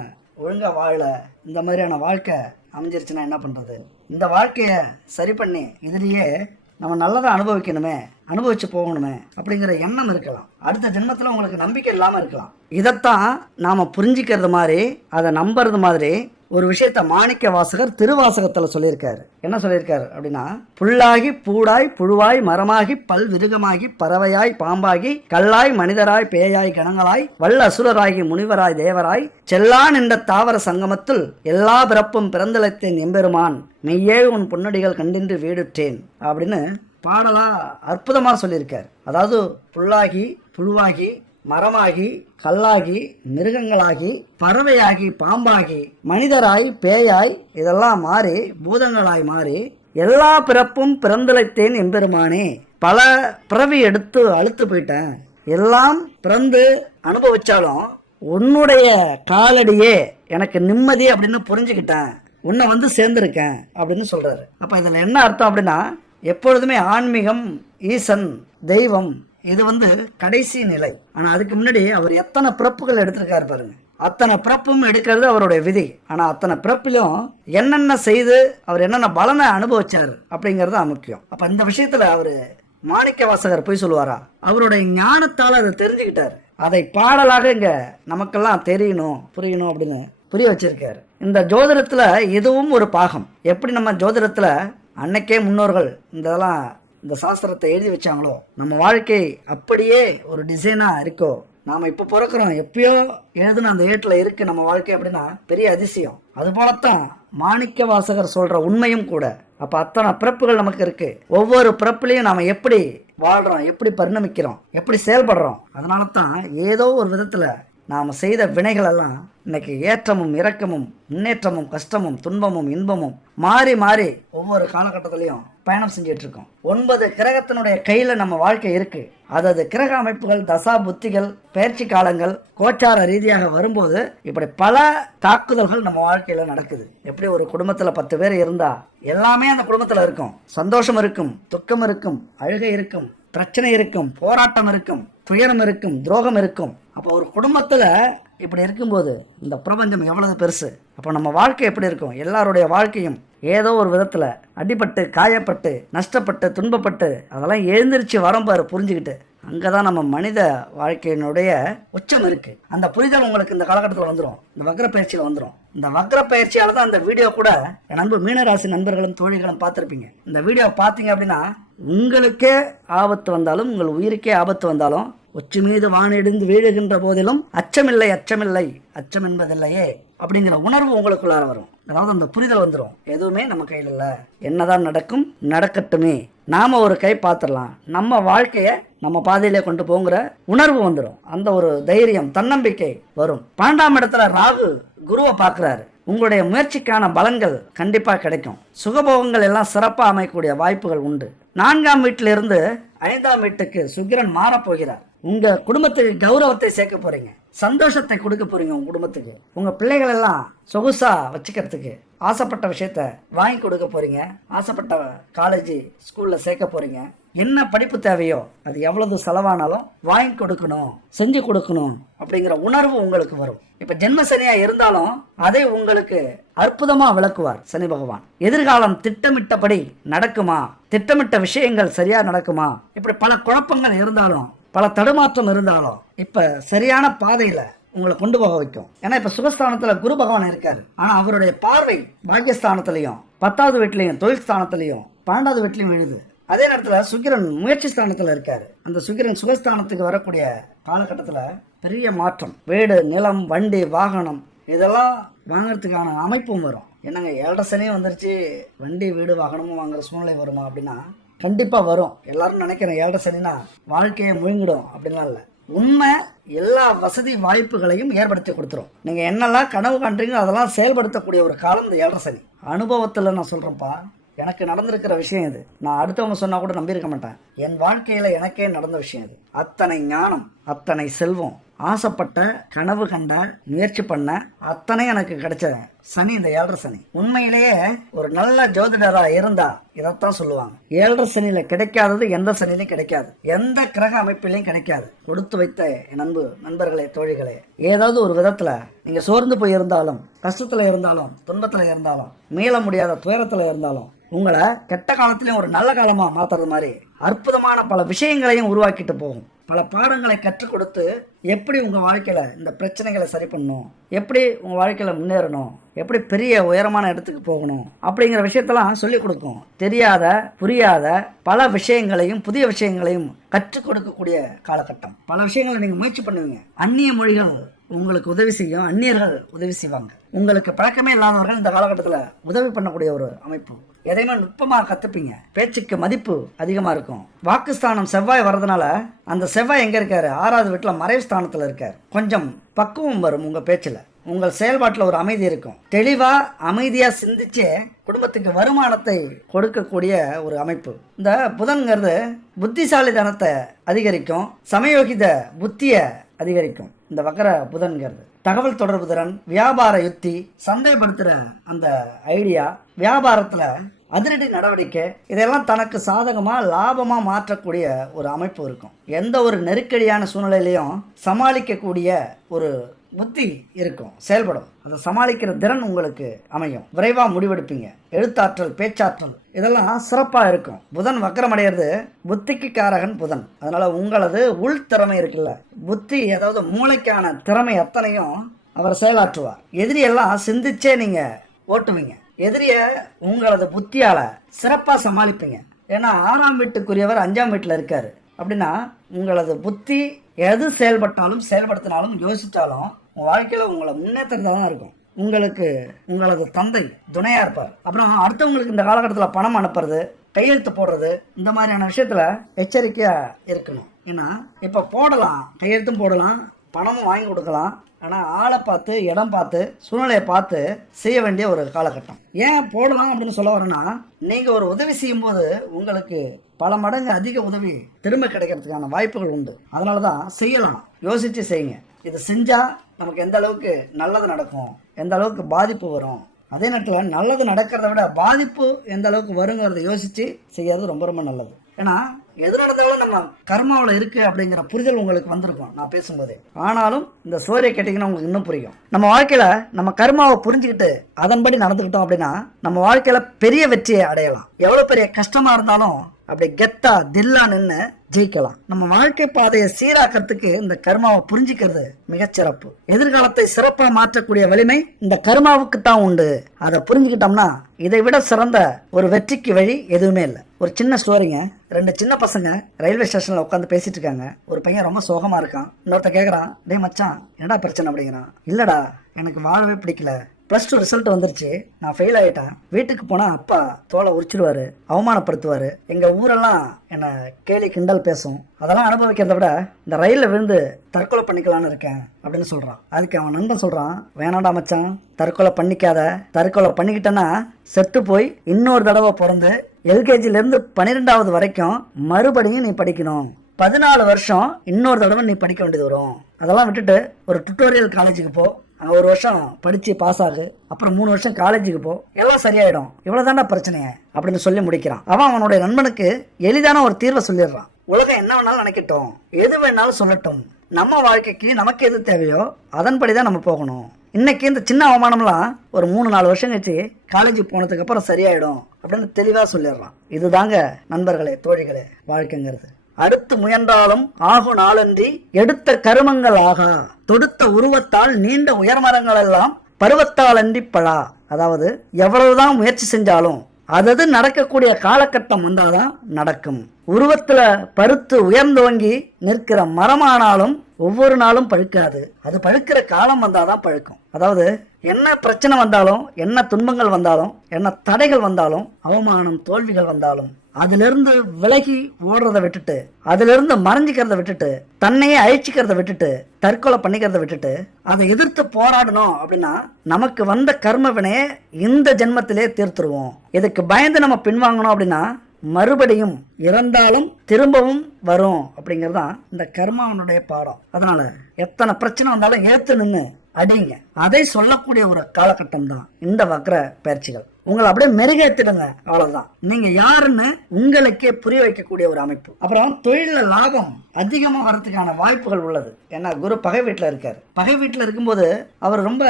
ஒழுங்கா வாழ இந்த மாதிரியான வாழ்க்கை அமைஞ்சிருச்சுன்னா என்ன பண்றது? இந்த வாழ்க்கைய சரி பண்ணி இதுலயே நம்ம நல்லதை அனுபவிக்கணுமே, அனுபவிச்சு போகணுமே அப்படிங்கிற எண்ணம் இருக்கலாம். அடுத்த ஜென்மத்தில் உங்களுக்கு நம்பிக்கை இல்லாமல் இருக்கலாம். இதைத்தான் நாம் புரிஞ்சிக்கிறது மாதிரி, அதை நம்புறது மாதிரி ஒரு விஷயத்த மாணிக்க வாசகர் திருவாசகத்தில் சொல்லியிருக்காரு. என்ன சொல்லியிருக்காரு அப்படின்னா, புல்லாகி பூடாய் புழுவாய் மரமாகி பல் விருகமாகி பறவையாய் பாம்பாகி கல்லாய் மனிதராய் பேயாய் கணங்களாய் வல்ல அசுரராகி முனிவராய் தேவராய் செல்லான் என்ற தாவர சங்கமத்தில் எல்லா பிறப்பும் பிறந்தளித்தேன் எம்பெருமான் மெய்யே உன் பொன்னடிகள் கண்டின்று வீடுற்றேன் அப்படின்னு பாடலா அற்புதமா சொல்லியிருக்கார். அதாவது புல்லாகி புழுவாகி மரமாகி கல்லாகி மிருகங்களாகி பறவையாகி பாம்பாகி மனிதராய் பேயாய் இதெல்லாம் மாறி பூதங்களாய் மாறி எல்லா பிறப்பும் பிறந்தளித்தேன் எம்பெருமானே. பல பிறவி எடுத்து அழுத்து போயிட்டேன், எல்லாம் பிறந்து அனுபவிச்சாலும் உன்னுடைய காலடியே எனக்கு நிம்மதி அப்படின்னு புரிஞ்சுக்கிட்டேன், உன்னை சேர்ந்திருக்கேன் அப்படின்னு சொல்றாரு. அப்ப இதுல என்ன அர்த்தம் அப்படின்னா, எப்பொழுதுமே ஆன்மீகம், ஈசன், தெய்வம் இது கடைசி நிலை. ஆனா அதுக்கு முன்னாடி அவர் எத்தனை பிறப்புகள் எடுத்திருக்காரு பாருங்க. அத்தனை பிறப்பும் எடுக்கிறது அவருடைய விதி. ஆனா அத்தனை பிறப்பிலும் என்னென்ன செய்து அவர் என்னென்ன பலனை அனுபவிச்சாரு அப்படிங்கறது முக்கியம். அப்ப இந்த விஷயத்துல அவரு மாணிக்க வாசகர் போய் சொல்லுவாரா? அவருடைய ஞானத்தால அதை தெரிஞ்சுக்கிட்டாரு. அதை பாடலாக இங்க நமக்கெல்லாம் தெரியணும், புரியணும் அப்படின்னு புரிய வச்சிருக்காரு. இந்த ஜோதிடத்துல இதுவும் ஒரு பாகம். எப்படி நம்ம ஜோதிடத்துல அன்னைக்கே முன்னோர்கள் இந்த சாஸ்திரத்தை எழுதி வச்சாங்களோ, நம்ம வாழ்க்கை அப்படியே ஒரு டிசைனா இருக்கோ. நாம இப்ப பிறக்கிறோம், எப்பயோ எழுதுன அந்த ஏட்டுல இருக்கு நம்ம வாழ்க்கை அப்படின்னா பெரிய அதிசயம். அது போலத்தான் மாணிக்க வாசகர் சொல்ற உண்மையும் கூட. அப்ப அத்தனை பிறப்புகள் நமக்கு இருக்கு. ஒவ்வொரு பிறப்புலையும் நாம எப்படி வாழ்றோம், எப்படி பரிணமிக்கிறோம், எப்படி செயல்படுறோம். அதனால தான் ஏதோ ஒரு விதத்துல நாம செய்த வினைகள் எல்லாம் இன்னைக்கு ஏற்றமும் இறக்கமும் முன்னேற்றமும் கஷ்டமும் துன்பமும் இன்பமும் மாறி மாறி ஒவ்வொரு காலகட்டத்திலையும் பயணம் செஞ்சுட்டு இருக்கோம். 9 கிரகத்தினுடைய கையில நம்ம வாழ்க்கை இருக்கு. அதாவது கிரக அமைப்புகள், தசா புத்திகள், பயிற்சி காலங்கள், கோச்சார ரீதியாக வரும்போது இப்படி பல தாக்குதல்கள் நம்ம வாழ்க்கையில நடக்குது. எப்படி ஒரு குடும்பத்துல 10 பேர் இருந்தா எல்லாமே அந்த குடும்பத்துல இருக்கும். சந்தோஷம் இருக்கும், துக்கம் இருக்கும், அழுகை இருக்கும், பிரச்சனை இருக்கும், போராட்டம் இருக்கும், துயரம் இருக்கும், துரோகம் இருக்கும். அப்போ ஒரு குடும்பத்துல இப்படி இருக்கும்போது இந்த பிரபஞ்சம் எவ்வளவு பெருசு. அப்போ நம்ம வாழ்க்கை எப்படி இருக்கும்? எல்லாருடைய வாழ்க்கையும் ஏதோ ஒரு விதத்துல அடிபட்டு, காயப்பட்டு, நஷ்டப்பட்டு, துன்பப்பட்டு அதெல்லாம் எழுந்திரிச்சு வரம்பாரு புரிஞ்சுக்கிட்டு. அங்கதான் நம்ம மனித வாழ்க்கையினுடைய உச்சம் இருக்கு. அந்த புரிதல் உங்களுக்கு இந்த காலகட்டத்தில் வந்துடும், இந்த வக்ர பயிற்சியில் வந்துடும். இந்த வக்ர பயிற்சியால தான் இந்த வீடியோ கூட என் நண்பர் மீனராசி நண்பர்களும் தோழிகளும் பார்த்துருப்பீங்க. இந்த வீடியோ பார்த்தீங்க அப்படின்னா உங்களுக்கே ஆபத்து வந்தாலும், உங்கள் உயிருக்கே ஆபத்து வந்தாலும், உச்சி மீது வானிடிந்து வீழுகின்ற போதிலும் அச்சமில்லை, அச்சமில்லை, அச்சம் என்பதில்லையே அப்படிங்கிற உணர்வு உங்களுக்குள்ளார வரும். அதாவது அந்த புரிதல் வந்துடும். எதுவுமே நம்ம கையில் இல்லை, என்னதான் நடக்கும் நடக்கட்டுமே, நாம ஒரு கை பார்த்துடலாம், நம்ம வாழ்க்கைய நம்ம பாதையிலே கொண்டு போங்கிற உணர்வு வந்துடும். அந்த ஒரு தைரியம், தன்னம்பிக்கை வரும். 12ஆம் இடத்துல ராகு குருவை பார்க்கிறாரு. உங்களுடைய முயற்சிக்கான பலன்கள் கண்டிப்பா கிடைக்கும். சுகபோகங்கள் எல்லாம் சிறப்பா அமையக்கூடிய வாய்ப்புகள் உண்டு. 4ஆம் வீட்டிலிருந்து 5ஆம் வீட்டுக்கு சுக்கிரன் மாற போகிறார். உங்க குடும்பத்துக்கு கௌரவத்தை சேர்க்க போறீங்க, சந்தோஷத்தை கொடுக்க போறீங்க. உங்க குடும்பத்துக்கு, உங்க பிள்ளைகள் எல்லாம் சொகுசா வச்சுக்கிறதுக்கு ஆசைப்பட்ட விஷயத்த வாங்கி கொடுக்க போறீங்க. ஆசைப்பட்ட காலேஜ் ஸ்கூல்ல சேர்க்க போறீங்க. என்ன படிப்பு தேவையோ அது எவ்வளவு செலவானாலும் வாங்கி கொடுக்கணும், செஞ்சு கொடுக்கணும் அப்படிங்கிற உணர்வு உங்களுக்கு வரும். இப்ப ஜென்ம சனியா இருந்தாலும் அதை உங்களுக்கு அற்புதமா விளக்குவார் சனி பகவான். எதிர்காலம் திட்டமிட்டபடி நடக்குமா, திட்டமிட்ட விஷயங்கள் சரியா நடக்குமா, இப்படி பல குழப்பங்கள் இருந்தாலும், பல தடுமாற்றம் இருந்தாலும் இப்ப சரியான பாதையில உங்களை கொண்டு போக வைக்கும். ஏன்னா இப்ப சுகஸ்தானத்துல குரு பகவான் இருக்காரு. ஆனா அவருடைய பார்வை பாக்கியஸ்தானத்திலையும், 10வது வீட்லயும், தொழில் ஸ்தானத்திலையும், 12வது வீட்லயும் விழுது. அதே நேரத்துல சுக்கிரன் முயற்சி ஸ்தானத்துல இருக்காரு. அந்த சுக்கிரன் சுகஸ்தானத்துக்கு வரக்கூடிய காலகட்டத்துல பெரிய மாற்றம். வீடு, நிலம், வண்டி, வாகனம் இதெல்லாம் வாங்கறதுக்கான அமைப்பும் வரும். என்னங்க 7.5 சனியும் வந்துருச்சு, வண்டி, வீடு, வாகனமும் வாங்குற சூழ்நிலை வருமா அப்படின்னா கண்டிப்பா வரும். எல்லாரும் நினைக்கிறேன் 7.5 சனினா வாழ்க்கையை முழுங்கிடும் அப்படின்லாம் இல்லை. உண்மை எல்லா வசதி வாய்ப்புகளையும் ஏற்படுத்தி கொடுத்துரும். நீங்க என்னெல்லாம் கனவு காண்றீங்களோ அதெல்லாம் செயல்படுத்தக்கூடிய ஒரு காலம் இந்த 7.5 சனி. அனுபவத்துல நான் சொல்றேன்ப்பா, எனக்கு நடந்திருக்கிற விஷயம் இது. நான் அடுத்தவங்க சொன்னா கூட நம்பியிருக்க மாட்டேன். என் வாழ்க்கையில எனக்கே நடந்த விஷயம் இது. அத்தனை ஞானம், அத்தனை செல்வம், ஆசைப்பட்ட, கனவு கண்ட, முயற்சி பண்ண அத்தனை எனக்கு கிடைச்ச சனி இந்த 7.5 சனி. உண்மையிலேயே ஒரு நல்ல ஜோதிடரா இருந்தா இதைத்தான் சொல்லுவாங்க. 7.5 சனியில கிடைக்காதது எந்த சனிலையும் கிடைக்காது, எந்த கிரக அமைப்பிலையும் கிடைக்காது. கொடுத்து வைத்த என் நண்பர்களே, தோழிகளே, ஏதாவது ஒரு விதத்துல நீங்க சோர்ந்து போய் இருந்தாலும், கஷ்டத்துல இருந்தாலும், துன்பத்துல இருந்தாலும், மீள முடியாத துயரத்துல இருந்தாலும், உங்களை கெட்ட காலத்திலையும் ஒரு நல்ல காலமா மாத்துறது மாதிரி அற்புதமான பல விஷயங்களையும் உருவாக்கிட்டு போகும். பல பாடங்களை கற்றுக் கொடுத்து எப்படி உங்க வாழ்க்கையில இந்த பிரச்சனைகளை சரி பண்ணணும், எப்படி உங்க வாழ்க்கையில முன்னேறணும், எப்படி பெரிய உயரமான இடத்துக்கு போகணும் அப்படிங்கிற விஷயத்தெல்லாம் சொல்லிக் கொடுக்கும். தெரியாத, புரியாத பல விஷயங்களையும், புதிய விஷயங்களையும் கற்றுக் கொடுக்கக்கூடிய காலகட்டம். பல விஷயங்களை நீங்க முயற்சி பண்ணுவீங்க. அந்நிய மொழிகள் உங்களுக்கு உதவி செய்யும், அந்நியர்கள் உதவி செய்வாங்க. உங்களுக்கு பழக்கமே இல்லாதவர்கள் இந்த காலகட்டத்தில் உதவி பண்ணக்கூடிய ஒரு அமைப்பு. எதையுமே நுட்பமாக கற்றுப்பீங்க. பேச்சுக்கு மதிப்பு அதிகமாக இருக்கும். வாக்குஸ்தானம் செவ்வாய் வர்றதுனால அந்த செவ்வாய் எங்கே இருக்காரு? 6வது வீட்டில் மறைவு ஸ்தானத்தில் இருக்கார். கொஞ்சம் பக்குவம் வரும் உங்கள் பேச்சில். உங்கள் செயல்பாட்டில் ஒரு அமைதி இருக்கும். தெளிவாக அமைதியாக சிந்திச்சே குடும்பத்துக்கு வருமானத்தை கொடுக்கக்கூடிய ஒரு அமைப்பு. இந்த புதன்கிறது புத்திசாலித்தனத்தை அதிகரிக்கும், சமயோகித புத்தியை அதிகரிக்கும். இந்த வக்கர புதன்கிறது தகவல் தொடர்பு திறன், வியாபார யுக்தி, சந்தைப்படுத்துகிற அந்த ஐடியா, வியாபாரத்தில் அதிரடி நடவடிக்கை, இதெல்லாம் தனக்கு சாதகமாக லாபமாக மாற்றக்கூடிய ஒரு அமைப்பு இருக்கும். எந்த ஒரு நெருக்கடியான சூழ்நிலையிலையும் சமாளிக்கக்கூடிய ஒரு புத்தி இருக்கும், செயல்படும். அதை சமாளிக்கிற திறன் உங்களுக்கு அமையும். விரைவாக முடிவெடுப்பீங்க. எழுத்தாற்றல், பேச்சாற்றல் இதெல்லாம் சிறப்பாக இருக்கும். புதன் வக்கரமடைகிறது புத்திக்கு காரகன் புதன். அதனால உங்களது உள் திறமை இருக்குல்ல, புத்தி, அதாவது மூளைக்கான திறமை அத்தனையும் அவர் செயலாற்றுவார். எதிரியெல்லாம் சிந்திச்சே நீங்க ஓட்டுவீங்க. எதிரிய உங்களது புத்தியால சிறப்பா சமாளிப்பீங்க. ஏன்னா 6ஆம் வீட்டுக்குரியவர் 5ஆம் வீட்டில் இருக்காரு. அப்படின்னா உங்களது புத்தி எது செயல்பட்டாலும், செயல்படுத்தினாலும், யோசித்தாலும் உங்கள் வாழ்க்கையில் உங்களை முன்னேற்றத்தில் தான் இருக்கும். உங்களுக்கு உங்களது தந்தை துணையாக இருப்பார். அப்புறம் அடுத்தவங்களுக்கு இந்த காலகட்டத்தில் பணம் அனுப்புறது, கையெழுத்து போடுறது, இந்த மாதிரியான விஷயத்தில் எச்சரிக்கையாக இருக்கணும். ஏன்னா இப்போ போடலாம், கையெழுத்தும் போடலாம், பணமும் வாங்கி கொடுக்கலாம். ஆனால் ஆளை பார்த்து, இடம் பார்த்து, சூழ்நிலையை பார்த்து செய்ய வேண்டிய ஒரு காலகட்டம். ஏன் போடலாம் அப்படின்னு சொல்ல வரேன்னா, நீங்கள் ஒரு உதவி செய்யும்போது உங்களுக்கு பல மடங்கு அதிக உதவி திரும்ப கிடைக்கிறதுக்கான வாய்ப்புகள் உண்டு. அதனால தான் செய்யலாம், யோசித்து செய்யுங்க. இது செஞ்சால் நமக்கு எந்த அளவுக்கு நல்லது நடக்கும், எந்த அளவுக்கு பாதிப்பு வரும், அதே நேரத்தில் நல்லது நடக்கிறத விட பாதிப்பு எந்த அளவுக்கு வருங்கிறத யோசித்து செய்யறது ரொம்ப ரொம்ப நல்லது. ஏன்னா எது நடந்தாலும் நம்ம கர்மாவில் இருக்குது அப்படிங்கிற புரிதல் உங்களுக்கு வந்திருக்கும் நான் பேசும்போதே. ஆனாலும் இந்த ஸ்டோரியை கேட்டிங்கன்னா உங்களுக்கு இன்னும் புரியும். நம்ம வாழ்க்கையில் நம்ம கர்மாவை புரிஞ்சுக்கிட்டு அதன்படி நடந்துக்கிட்டோம் அப்படின்னா நம்ம வாழ்க்கையில் பெரிய வெற்றியை அடையலாம். எவ்வளோ பெரிய கஷ்டமாக இருந்தாலும் அப்படி கெத்தா தில்லா நின்று ஜெயிக்கலாம். நம்ம வாழ்க்கை பாதையை சீராக்கிறதுக்கு இந்த கர்மாவை புரிஞ்சுக்கிறது மிகச்சிறப்பு. எதிர்காலத்தை சிறப்பாக மாற்றக்கூடிய வலிமை இந்த கர்மாவுக்கு தான் உண்டு. அதை புரிஞ்சுக்கிட்டோம்னா இதை விட சிறந்த ஒரு வெற்றிக்கு வழி எதுவுமே இல்லை. ஒரு சின்ன ஸ்டோரிங்க. 2 சின்ன பசங்க ரயில்வே ஸ்டேஷன்ல உட்காந்து பேசிட்டு இருக்காங்க. ஒரு பையன் ரொம்ப சோகமா இருக்கான். இன்னொருத்த கேட்கறான், டேய் மச்சான் என்னடா பிரச்சனை அப்படிங்கிறான். இல்லடா எனக்கு வாழவே பிடிக்கல, +2 ரிசல்ட் வந்துருச்சு, நான் ஃபெயில் ஆகிட்டேன். வீட்டுக்கு போனால் அப்பா தோலை உரிச்சிடுவார், அவமானப்படுத்துவார், எங்கள் ஊரெல்லாம் என்னை கேலி கிண்டல் பேசும். அதெல்லாம் அனுபவிக்கிறத விட இந்த ரயிலில் விழுந்து தற்கொலை பண்ணிக்கலான்னு இருக்கேன் அப்படின்னு சொல்கிறான். அதுக்கு அவன் நண்பன் சொல்கிறான், வேணாண்டா மச்சான், தற்கொலை பண்ணிக்காத. தற்கொலை பண்ணிக்கிட்டேன்னா செத்து போய் இன்னொரு தடவை பிறந்து LKGலேருந்து 12வது வரைக்கும் மறுபடியும் நீ படிக்கணும். 14 வருஷம் இன்னொரு தடவை நீ படிக்க வேண்டியது வரும். அதெல்லாம் விட்டுட்டு ஒரு டுட்டோரியல் காலேஜுக்கு போ, அங்கே 1 வருஷம் படித்து பாஸ் ஆகு, அப்புறம் 3 வருஷம் காலேஜுக்கு போ, எல்லாம் சரியாயிடும், இவ்வளோதாண்டா பிரச்சனையே அப்படின்னு சொல்லி முடிக்கிறான். அவனுடைய நண்பனுக்கு எளிதான ஒரு தீர்வை சொல்லிடுறான். உலகம் என்ன வேணாலும் நினைக்கட்டும், எது வேணாலும் சொல்லட்டும், நம்ம வாழ்க்கைக்கு நமக்கு எது தேவையோ அதன்படி தான் நம்ம போகணும். இன்னைக்கு இந்த சின்ன அவமானம்லாம் ஒரு 3-4 வருஷம் கழிச்சு காலேஜுக்கு போனதுக்கு அப்புறம் சரியாயிடும் அப்படின்னு தெளிவாக சொல்லிடுறான். இதுதாங்க நண்பர்களே, தோழிகளே, வாழ்க்கைங்கிறது. அடுத்து முயன்றாலும் ஆகும் நாளன்றி எடுத்த கருமங்கள் ஆகா, தொடுத்த உருவத்தால் நீண்ட உயர்மரங்கள் எல்லாம் பருவத்தால் அன்றி பழா. அதாவது எவ்வளவுதான் முயற்சி செஞ்சாலும் அதது நடக்கக்கூடிய காலகட்டம் வந்தாதான் நடக்கும். உருவத்துல பருத்து உயர்ந்தோங்கி நிற்கிற மரமானாலும் ஒவ்வொரு நாளும் பழுக்காது, அது பழுக்கிற காலம் வந்தாதான் பழுக்கும். அதாவது என்ன பிரச்சனை வந்தாலும், என்ன துன்பங்கள் வந்தாலும், என்ன தடைகள் வந்தாலும், அவமானம் தோல்விகள் வந்தாலும் அதிலிருந்து விலகி ஓடுறத விட்டுட்டு, அதிலிருந்து மறைஞ்சிக்கிறத விட்டுட்டு, தன்னையே அழிச்சிக்கிறத விட்டுட்டு, தற்கொலை பண்ணிக்கிறத விட்டுட்டு அதை எதிர்த்து போராடணும் அப்படின்னா நமக்கு வந்த கர்ம வினையை இந்த ஜென்மத்திலே தீர்த்துருவோம். இதுக்கு பயந்து நம்ம பின்வாங்கணும் அப்படின்னா மறுபடியும் இறந்தாலும் திரும்பவும் வரும் அப்படிங்கிறதான் இந்த கர்மாவனுடைய பாடம். அதனால எத்தனை பிரச்சனை வந்தாலும் ஏத்து நின்று அடிங்க. அதை சொல்லக்கூடிய ஒரு காலகட்டம் தான் இந்த வக்ர பயிற்சிகள். உங்களை அப்படியே மெருகேத்திடுங்க, அவ்வளவுதான். நீங்க யாருன்னு உங்களுக்கே புரிய வைக்கக்கூடிய ஒரு அமைப்பு. அப்புறம் தொழில லாபம் அதிகமாக வரதுக்கான வாய்ப்புகள் உள்ளது. ஏன்னா குரு பகை வீட்டில் இருக்காரு. பகை வீட்டில் இருக்கும்போது அவர் ரொம்ப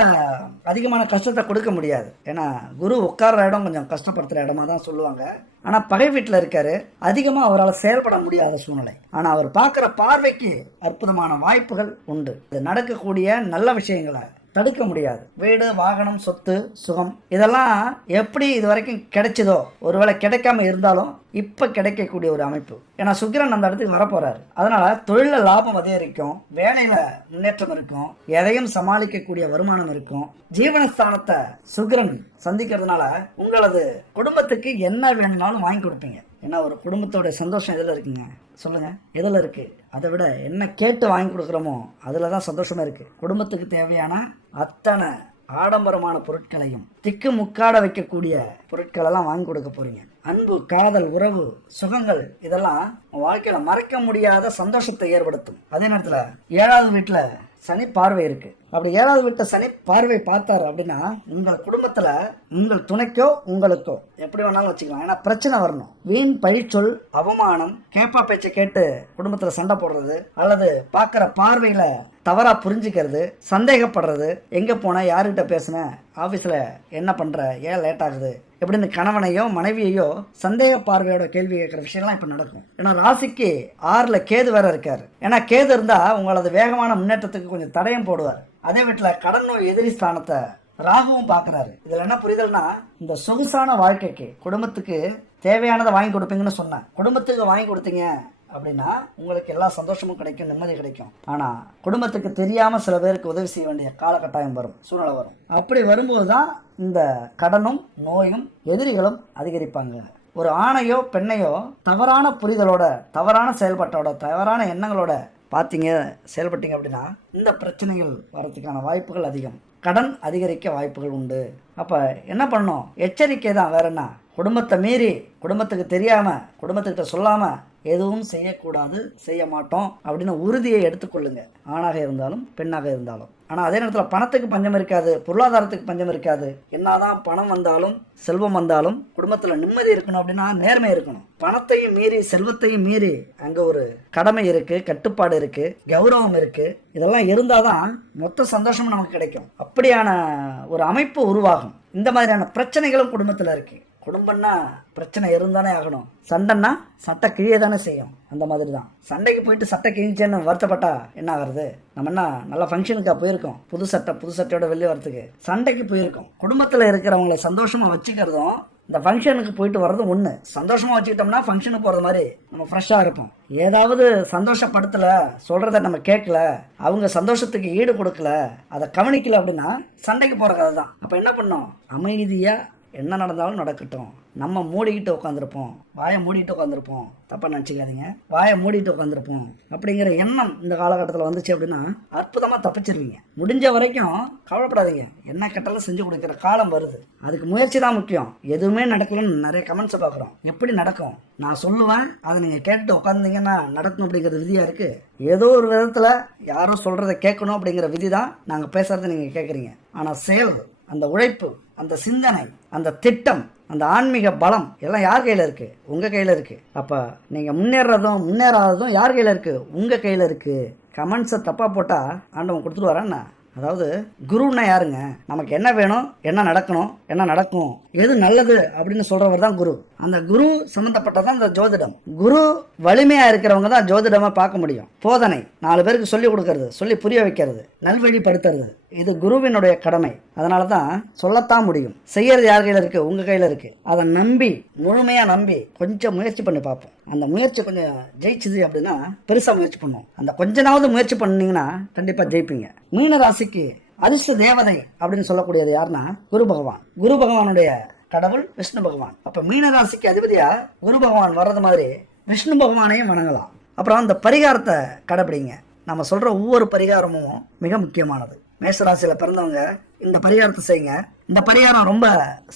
அதிகமான கஷ்டத்தை கொடுக்க முடியாது. ஏன்னா குரு உட்கார்ற இடம் கொஞ்சம் கஷ்டப்படுத்துற இடமா தான் சொல்லுவாங்க. ஆனால் பகை வீட்டில் இருக்காரு, அதிகமாக அவரால் செயல்பட முடியாத சூழ்நிலை. ஆனால் அவர் பார்க்குற பார்வைக்கு அற்புதமான வாய்ப்புகள் உண்டு. இது நடக்கக்கூடிய நல்ல விஷயங்களை தடுக்க முடியாது. வீடு, வாகனம், சொத்து, சுகம் இதெல்லாம் எப்படி இது வரைக்கும் கிடைச்சதோ, ஒருவேளை கிடைக்காம இருந்தாலும் இப்போ கிடைக்கக்கூடிய ஒரு அமைப்பு. ஏன்னா சுக்கிரன் அந்த இடத்துக்கு வரப்போறாரு. அதனால தொழில லாபம் அதிகரிக்கும், வேலையில முன்னேற்றம் இருக்கும், எதையும் சமாளிக்கக்கூடிய வருமானம் இருக்கும். ஜீவனஸ்தானத்தை சுக்கிரன் சந்திக்கிறதுனால உங்களது குடும்பத்துக்கு என்ன வேணும்னாலும் வாங்கி கொடுப்பீங்க. ஏன்னா ஒரு குடும்பத்தோட சந்தோஷம் எதில் இருக்குங்க சொல்லுங்க? எதில் இருக்கு? அதை விட என்ன கேட்டு வாங்கி கொடுக்குறோமோ அதில் தான் சந்தோஷமா இருக்கு. குடும்பத்துக்கு தேவையான அத்தனை ஆடம்பரமான பொருட்களையும் திக்கு முக்காட வைக்கக்கூடிய பொருட்களெல்லாம் வாங்கி கொடுக்க போறீங்க. அன்பு, காதல், உறவு, சுகங்கள் இதெல்லாம் வாழ்க்கையில மறக்க முடியாத சந்தோஷத்தை ஏற்படுத்தும். அதே நேரத்தில் 7வது வீட்டில் சனி பார்வை இருக்கு. அப்படி 7வது வீட்டை சனி பார்வை பார்த்தாரு அப்படின்னா உங்கள் குடும்பத்துல உங்கள் துணைக்கோ உங்களுக்கோ எப்படி வேணாலும் வச்சுக்கலாம். ஏன்னா பிரச்சனை வரணும். வீண் பழிச்சொல், அவமானம், கேப்பா பேச்சை கேட்டு குடும்பத்துல சண்டை போடுறது, அல்லது பார்க்குற பார்வையில தவறா புரிஞ்சுக்கிறது, சந்தேகப்படுறது, எங்க போன, யாருக்கிட்ட பேசுன, ஆபீஸ்ல என்ன பண்ற, ஏன் லேட் ஆகுது எப்படின்னு கணவனையோ மனைவியையோ சந்தேக பார்வையோட கேள்வி கேட்குற விஷயம்லாம் இப்போ நடக்கும். ஏன்னா ராசிக்கு 6ல் கேது வேற இருக்காரு. ஏன்னா கேது இருந்தா உங்களது வேகமான முன்னேற்றத்துக்கு கொஞ்சம் தடயம் போடுவார். அதே வீட்டில் கடன் நோய் எதிரி ஸ்தானத்தை ராகுவும் பார்க்குறாரு. இதில் என்ன புரிதல்னா, இந்த சொகுசான வாழ்க்கைக்கு குடும்பத்துக்கு தேவையானதை வாங்கி கொடுப்பீங்கன்னு சொன்னேன். குடும்பத்துக்கு வாங்கி கொடுத்தீங்க அப்படின்னா உங்களுக்கு எல்லா சந்தோஷமும் கிடைக்கும், நிம்மதி கிடைக்கும். ஆனால் குடும்பத்துக்கு தெரியாமல் சில பேருக்கு உதவி செய்ய வேண்டிய காலகட்டாயம் வரும், சூழ்நிலை வரும். அப்படி வரும்போது தான் இந்த கடனும் நோயும் எதிரிகளும் அதிகரிப்பாங்க. ஒரு ஆணையோ பெண்ணையோ தவறான புரிதலோட, தவறான செயல்பாட்டோட, தவறான எண்ணங்களோட பார்த்தீங்க, செயல்பட்டீங்க அப்படின்னா இந்த பிரச்சனைகள் வரதுக்கான வாய்ப்புகள் அதிகம். கடன் அதிகரிக்க வாய்ப்புகள் உண்டு. அப்போ என்ன பண்ணணும்? எச்சரிக்கை தான், வேற என்ன. குடும்பத்தை மீறி, குடும்பத்துக்கு தெரியாமல், குடும்பத்துக்கிட்ட சொல்லாமல் எதுவும் செய்யக்கூடாது, செய்ய மாட்டோம் அப்படின்னு உறுதியை எடுத்துக்கொள்ளுங்க. ஆணாக இருந்தாலும் பெண்ணாக இருந்தாலும். ஆனால் அதே நேரத்தில் பணத்துக்கு பஞ்சம் இருக்காது, பொருளாதாரத்துக்கு பஞ்சம் இருக்காது. என்னதான் பணம் வந்தாலும் செல்வம் வந்தாலும் குடும்பத்தில் நிம்மதி இருக்கணும் அப்படின்னா நேர்மை இருக்கணும். பணத்தையும் மீறி செல்வத்தையும் மீறி அங்கே ஒரு கடமை இருக்குது, கட்டுப்பாடு இருக்குது, கௌரவம் இருக்குது. இதெல்லாம் இருந்தால் தான் மொத்த சந்தோஷமும் நமக்கு கிடைக்கும். அப்படியான ஒரு அமைப்பு உருவாகும். இந்த மாதிரியான பிரச்சனைகளும் குடும்பத்தில் இருக்குது. குடும்பம்னா பிரச்சனை இருந்தானே ஆகணும். சண்டைன்னா சட்டை கிழிய தானே செய்யும். அந்த மாதிரி தான். சண்டைக்கு போயிட்டு சட்டை கிழிச்சேன்னு வருத்தப்பட்டா என்ன ஆகுறது? நம்ம என்ன நல்ல ஃபங்க்ஷனுக்காக போயிருக்கோம், புது சட்டையோட வெளியே வரத்துக்கு? சண்டைக்கு போயிருக்கோம். குடும்பத்தில் இருக்கிறவங்களை சந்தோஷமாக வச்சுக்கிறதும் இந்த ஃபங்க்ஷனுக்கு போயிட்டு வர்றதும் ஒன்று. சந்தோஷமாக வச்சுக்கிட்டோம்னா ஃபங்க்ஷனுக்கு போகிறது மாதிரி நம்ம ஃப்ரெஷ்ஷாக இருப்போம். ஏதாவது சந்தோஷப்படுத்தலை, சொல்கிறத நம்ம கேட்கல, அவங்க சந்தோஷத்துக்கு ஈடு கொடுக்கல, அதை கவனிக்கல அப்படின்னா சண்டைக்கு போகிற கதை தான். அப்போ என்ன பண்ணோம்? அமைதியாக என்ன நடந்தாலும் நடக்கட்டும், நம்ம மூடிக்கிட்டு உட்காந்துருப்போம், வாயை மூடிட்டு உட்காந்துருப்போம். தப்பாக நினச்சிக்காதீங்க, வாயை மூடிட்டு உட்காந்துருப்போம் அப்படிங்கிற எண்ணம் இந்த காலகட்டத்தில் வந்துச்சு அப்படின்னா அற்புதமாக தப்பிச்சிருவீங்க. முடிஞ்ச வரைக்கும் கவலைப்படாதீங்க. என்ன கெட்டாலும் செஞ்சு கொடுக்குற காலம் வருது. அதுக்கு முயற்சி தான் முக்கியம். எதுவுமே நடக்கலன்னு நிறைய கமெண்ட்ஸை பார்க்குறோம். எப்படி நடக்கும்? நான் சொல்லுவேன், அதை நீங்கள் கேட்டுட்டு உட்காந்துங்கன்னா நடக்கும் அப்படிங்கிறது விதியாக இருக்குது. ஏதோ ஒரு விதத்தில் யாரோ சொல்கிறத கேட்கணும் அப்படிங்கிற விதி தான் நாங்கள் பேசுகிறத நீங்கள் கேட்குறீங்க. ஆனால் செயல், அந்த உழைப்பு, அந்த சிந்தனை, அந்த திட்டம், அந்த ஆன்மீக பலம் எல்லாம் யார் கையில் இருக்குது? உங்கள் கையில் இருக்குது. அப்போ நீங்கள் முன்னேறதும் முன்னேறாததும் யார் கையில் இருக்குது? உங்கள் கையில் இருக்குது. கமெண்ட்ஸை தப்பாக போட்டால் ஆண்டவன் கொடுத்துட்டு வரேன்னா. அதாவது குருன்னா யாருங்க? நமக்கு என்ன வேணும், என்ன நடக்கணும், என்ன நடக்கும், எது நல்லது அப்படின்னு சொல்கிறவர் தான் குரு. அந்த குரு சம்மந்தப்பட்டதான் இந்த ஜோதிடம். குரு வலிமையாக இருக்கிறவங்க தான் ஜோதிடமாக பார்க்க முடியும். போதனை, 4 பேருக்கு சொல்லி கொடுக்கறது, சொல்லி புரிய வைக்கிறது, நல்வழிப்படுத்துறது, இது குருவினுடைய கடமை. அதனால தான் சொல்லத்தான் முடியும். செய்யறது யார் கையில் இருக்குது? உங்கள் கையில் இருக்குது. அதை நம்பி, முழுமையாக நம்பி கொஞ்சம் முயற்சி பண்ணி பார்ப்போம். அந்த முயற்சி கொஞ்சம் ஜெயிச்சுது அப்படின்னா பெருசாக முயற்சி பண்ணுவோம். அந்த கொஞ்ச நாவது முயற்சி பண்ணிங்கன்னா கண்டிப்பாக ஜெயிப்பீங்க. மீன ராசிக்கு அதிர்ஷ்ட தேவதை அப்படின்னு சொல்லக்கூடியது யாருன்னா குரு பகவான். குரு பகவானுடைய கடவுள் விஷ்ணு பகவான். அப்போ மீன ராசிக்கு அதிபதியா குரு பகவான் வர்றது மாதிரி விஷ்ணு பகவானையும் வணங்கலாம். அப்புறம் அந்த பரிகாரத்தை கடைபிடிங்க. நம்ம சொல்கிற ஒவ்வொரு பரிகாரமும் மிக முக்கியமானது. மேஷராசியில் பிறந்தவங்க இந்த பரிகாரத்தை செய்யுங்க. இந்த பரிகாரம் ரொம்ப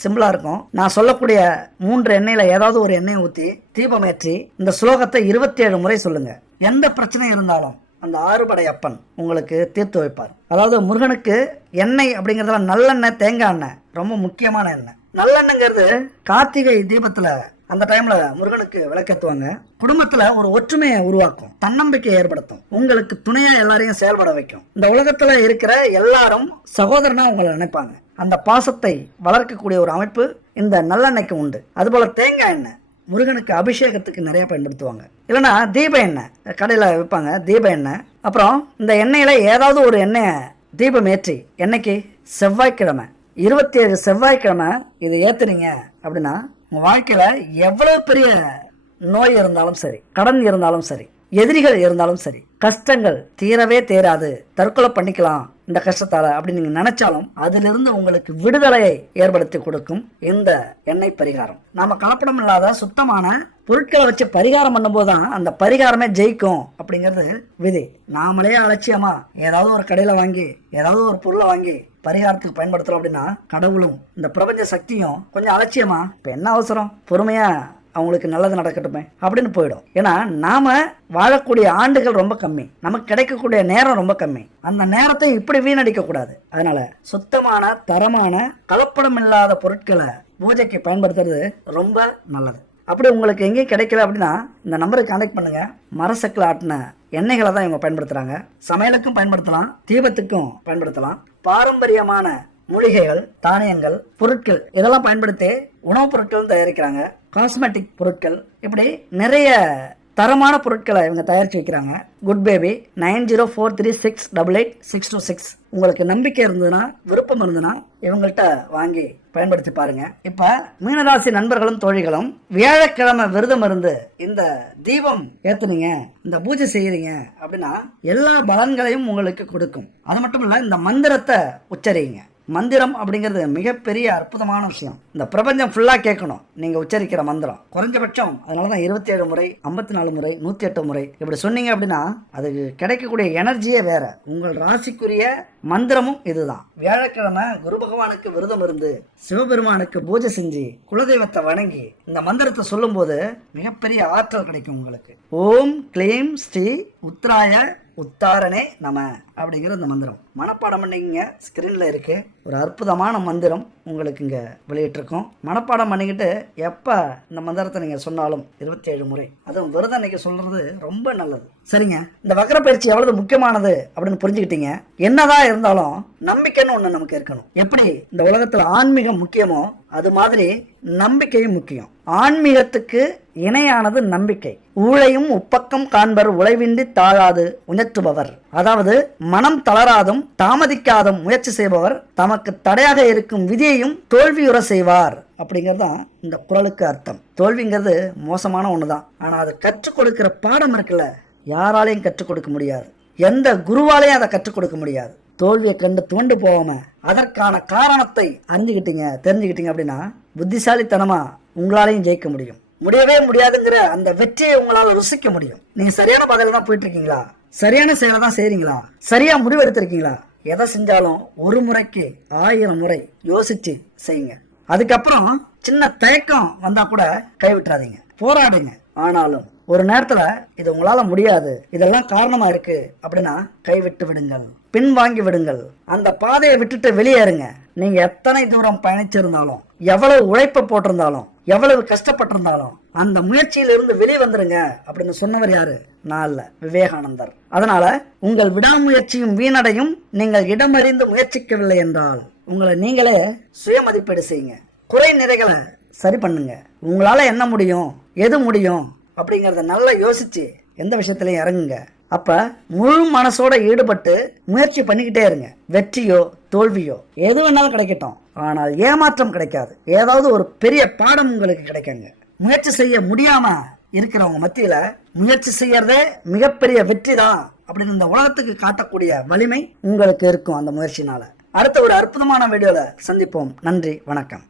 சிம்பிளாக இருக்கும். நான் சொல்லக்கூடிய 3 எண்ணெயில் ஏதாவது ஒரு எண்ணெயை ஊற்றி தீபம் ஏற்றி இந்த ஸ்லோகத்தை 27 முறை சொல்லுங்கள். எந்த பிரச்சனை இருந்தாலும் அந்த 6 படை அப்பன் உங்களுக்கு தீர்த்து வைப்பார். அதாவது முருகனுக்கு எண்ணெய் அப்படிங்கிறதுல நல்லெண்ணெய், தேங்காய் எண்ணெய் ரொம்ப முக்கியமான எண்ணெய். நல்லெண்ணெய்ங்கிறது கார்த்திகை தீபத்தில் அந்த டைம்ல முருகனுக்கு விளக்கேற்றுவாங்க. குடும்பத்துல ஒரு ஒற்றுமையை உருவாக்கும், தன்னம்பிக்கையை ஏற்படுத்தும், உங்களுக்கு துணையா எல்லாரையும் செயல்பட வைக்கும். இந்த உலகத்துல இருக்கிற எல்லாரும் சகோதரனா உங்களை நினைப்பாங்க. அந்த பாசத்தை வளர்க்கக்கூடிய ஒரு அமைப்பு இந்த நல்லெண்ணெய்க்கு உண்டு. அதுபோல தேங்காய் எண்ணெய் முருகனுக்கு அபிஷேகத்துக்கு நிறைய பயன்படுத்துவாங்க. இல்லைன்னா தீப எண்ணெய் கடையில் விற்பாங்க, தீப எண்ணெய். அப்புறம் இந்த எண்ணெயில ஏதாவது ஒரு எண்ணெயை தீபம் ஏற்றி, என்னைக்கு? செவ்வாய்க்கிழமை, 27 செவ்வாய்க்கிழமை இதை ஏத்துனீங்க அப்படின்னா உங்கள் வாழ்க்கையில் எவ்வளோ பெரிய நோய் இருந்தாலும் சரி, கடன் இருந்தாலும் சரி, எதிரிகள் இருந்தாலும் சரி, கஷ்டங்கள் தீரவே தேராது, தற்கொலை பண்ணிக்கலாம் இந்த கஷ்டத்தால் அப்படின்னு நீங்கள் நினைச்சாலும் அதிலிருந்து உங்களுக்கு விடுதலையை ஏற்படுத்தி கொடுக்கும் இந்த எண்ணெய் பரிகாரம். நாம கலப்படம் இல்லாத சுத்தமான பொருட்களை வச்சு பரிகாரம் பண்ணும்போது தான் அந்த பரிகாரமே ஜெயிக்கும் அப்படிங்கிறது விதி. நாமளே அலட்சியமா ஏதாவது ஒரு கடையில் வாங்கி ஏதாவது ஒரு பொருளை வாங்கி பரிகாரத்துக்கு பயன்படுத்துறோம் அப்படின்னா கடவுளும் இந்த பிரபஞ்ச சக்தியும் கொஞ்சம் அலட்சியமா இப்போ என்ன அவசரம், பொறுமையா அவங்களுக்கு நல்லது நடக்கட்டுமே அப்படின்னு போயிடும். ஏன்னா நாம வாழக்கூடிய ஆண்டுகள் ரொம்ப கம்மி, நமக்கு கிடைக்கக்கூடிய நேரம் ரொம்ப கம்மி. அந்த நேரத்தை இப்படி வீணடிக்க கூடாது. அதனால சுத்தமான தரமான கலப்படம் இல்லாத பொருட்களை பூஜைக்கு பயன்படுத்துறது ரொம்ப நல்லது. அப்படி உங்களுக்கு எங்கேயும் கிடைக்கல அப்படின்னா இந்த நம்பருக்கு கான்டாக்ட் பண்ணுங்க. மரசக்கில் ஆட்டின எண்ணெய்களை தான் இவங்க பயன்படுத்துறாங்க. சமையலுக்கும் பயன்படுத்தலாம், தீபத்துக்கும் பயன்படுத்தலாம். பாரம்பரியமான மூலிகைகள், தானியங்கள், பொருட்கள் இதெல்லாம் பயன்படுத்தி உணவுப் பொருட்கள் தயாரிக்கிறாங்க. காஸ்மெட்டிக் பொருட்கள், இப்படி நிறைய தரமான பொருட்களை இவங்க தயாரித்து வைக்கிறாங்க. Good baby 9043688626. உங்களுக்கு நம்பிக்கை இருந்ததுன்னா, விருப்பம் இருந்ததுன்னா இவங்கள்ட்ட வாங்கி பயன்படுத்தி பாருங்க. இப்ப மீனராசி நண்பர்களும் தோழிகளும் வியாழக்கிழமை விரதம் இருந்து இந்த தீபம் ஏத்துனீங்க, இந்த பூஜை செய்யறீங்க அப்படின்னா எல்லா பலன்களையும் உங்களுக்கு கொடுக்கும். அது மட்டும் இல்ல, இந்த மந்திரத்தை உச்சரிங்க. மந்திரம் அப்படிங்கிறது மிகப்பெரிய அற்புதமான விஷயம். இந்த பிரபஞ்சம் ஃபுல்லாக கேட்கணும் நீங்கள் உச்சரிக்கிற மந்திரம். குறைஞ்சபட்சம் அதனால தான் 27 முறை, 54 முறை, 108 முறை இப்படி சொன்னீங்க அப்படின்னா அதுக்கு கிடைக்கக்கூடிய எனர்ஜியே வேற. உங்கள் ராசிக்குரிய மந்திரமும் இதுதான். வியாழக்கிழமை குரு பகவானுக்கு விரதம் இருந்து சிவபெருமானுக்கு பூஜை செஞ்சு குலதெய்வத்தை வணங்கி இந்த மந்திரத்தை சொல்லும்போது மிகப்பெரிய ஆற்றல் கிடைக்கும் உங்களுக்கு. ஓம் க்ளீம் ஸ்ரீ உத்ராய உத்தாரணே நம அப்படிங்கிற இந்த மந்திரம் மனப்பாடம் பண்ணிக்கிங்க. ஸ்க்ரீனில் இருக்கு ஒரு அற்புதமான மந்திரம் உங்களுக்கு இங்கே வெளியிட்டிருக்கோம். மனப்பாடம் பண்ணிக்கிட்டு எப்போ இந்த மந்திரத்தை நீங்கள் சொன்னாலும் 27 முறை, அதுவும் விரதம் அன்னைக்கு சொல்கிறது ரொம்ப நல்லது. சரிங்க, இந்த வக்ர பயிற்சி எவ்வளவு முக்கியமானது அப்படின்னு புரிஞ்சுக்கிட்டீங்க. என்னதான் இருந்தாலும் நம்பிக்கைன்னு ஒன்று நமக்கு இருக்கணும். எப்படி இந்த உலகத்தில் ஆன்மீகம் முக்கியமோ அது மாதிரி நம்பிக்கையும் முக்கியம். ஆன்மீகத்துக்கு இணையானது நம்பிக்கை. ஊழையும் உப்பக்கம் காண்பர் உழைவின்றி தாழாது உணர்த்துபவர். அதாவது மனம் தளராதும் தாமதிக்காதும் முயற்சி செய்பவர் தமக்கு தடையாக இருக்கும் விதியையும் தோல்வியுற செய்வார் அப்படிங்கிறதான் இந்த குறளுக்கு அர்த்தம். தோல்விங்கிறது மோசமான ஒன்று தான். ஆனால் அது கற்றுக் கொடுக்கிற பாடம் இருக்குல்ல, யாராலையும் கற்றுக் கொடுக்க முடியாது. எந்த குருவாலையும் அதை கற்றுக் கொடுக்க முடியாது. தோல்வியை கண்டு துவண்டு போகாம அதற்கான காரணத்தை தெரிஞ்சுக்கிட்டீங்க அப்படின்னா புத்திசாலித்தனமா உங்களாலையும் ஜெயிக்க முடியும். முடியவே முடியாதுங்கிற அந்த வெற்றியை உங்களால் ருசிக்க முடியும். நீங்க சரியான பாதையில தான் போயிட்டு இருக்கீங்களா, சரியான செயலை தான் செய்றீங்களா, சரியா முடிவு எடுத்திருக்கீங்களா? எதை செஞ்சாலும் ஒரு முறைக்கு 1000 முறை யோசிச்சு செய்யுங்க. அதுக்கப்புறம் சின்ன தயக்கம் வந்தா கூட கைவிட்டுறாதீங்க, போராடுங்க. ஆனாலும் ஒரு நேரத்துல இது உங்களால முடியாது, இதெல்லாம் காரணமா இருக்கு அப்படின்னா கைவிட்டு விடுங்கள், பின்வாங்கி விடுங்கள். அந்த பாதையை விட்டுட்டு வெளியேறுங்க. நீங்க எத்தனை தூரம் பயணிச்சிருந்தாலும், எவ்வளவு உழைப்ப போட்டிருந்தாலும், எவ்வளவு கஷ்டப்பட்டிருந்தாலும் அந்த முயற்சியிலிருந்து வெளியே வந்துருங்க அப்படின்னு சொன்னவர் யாரு? நான் இல்ல, விவேகானந்தர். அதனால உங்கள் விடாமுயற்சியும் வீணடையும். நீங்கள் இடமறிந்து முயற்சிக்கவில்லை என்றால் உங்களை நீங்களே சுய மதிப்பீடு செய்யுங்க. குறை நிறைகளை சரி பண்ணுங்க. உங்களால என்ன முடியும், எது முடியும் அப்படிங்கிறத நல்லா யோசிச்சு எந்த விஷயத்திலையும் இறங்குங்க. அப்ப முழு மனசோட ஈடுபட்டு முயற்சி பண்ணிக்கிட்டே இருங்க. வெற்றியோ தோல்வியோ எது வேணாலும் கிடைக்கட்டும், ஆனால் ஏமாற்றம் கிடைக்காது. ஏதாவது ஒரு பெரிய பாடம் உங்களுக்கு கிடைக்குங்க. முயற்சி செய்ய முடியாம இருக்கிறவங்க மத்தியில முயற்சி செய்யறதே மிகப்பெரிய வெற்றி தான் அப்படின்னு இந்த உலகத்துக்கு காட்டக்கூடிய வலிமை உங்களுக்கு இருக்கும் அந்த முயற்சினால. அடுத்த ஒரு அற்புதமான வீடியோல சந்திப்போம். நன்றி, வணக்கம்.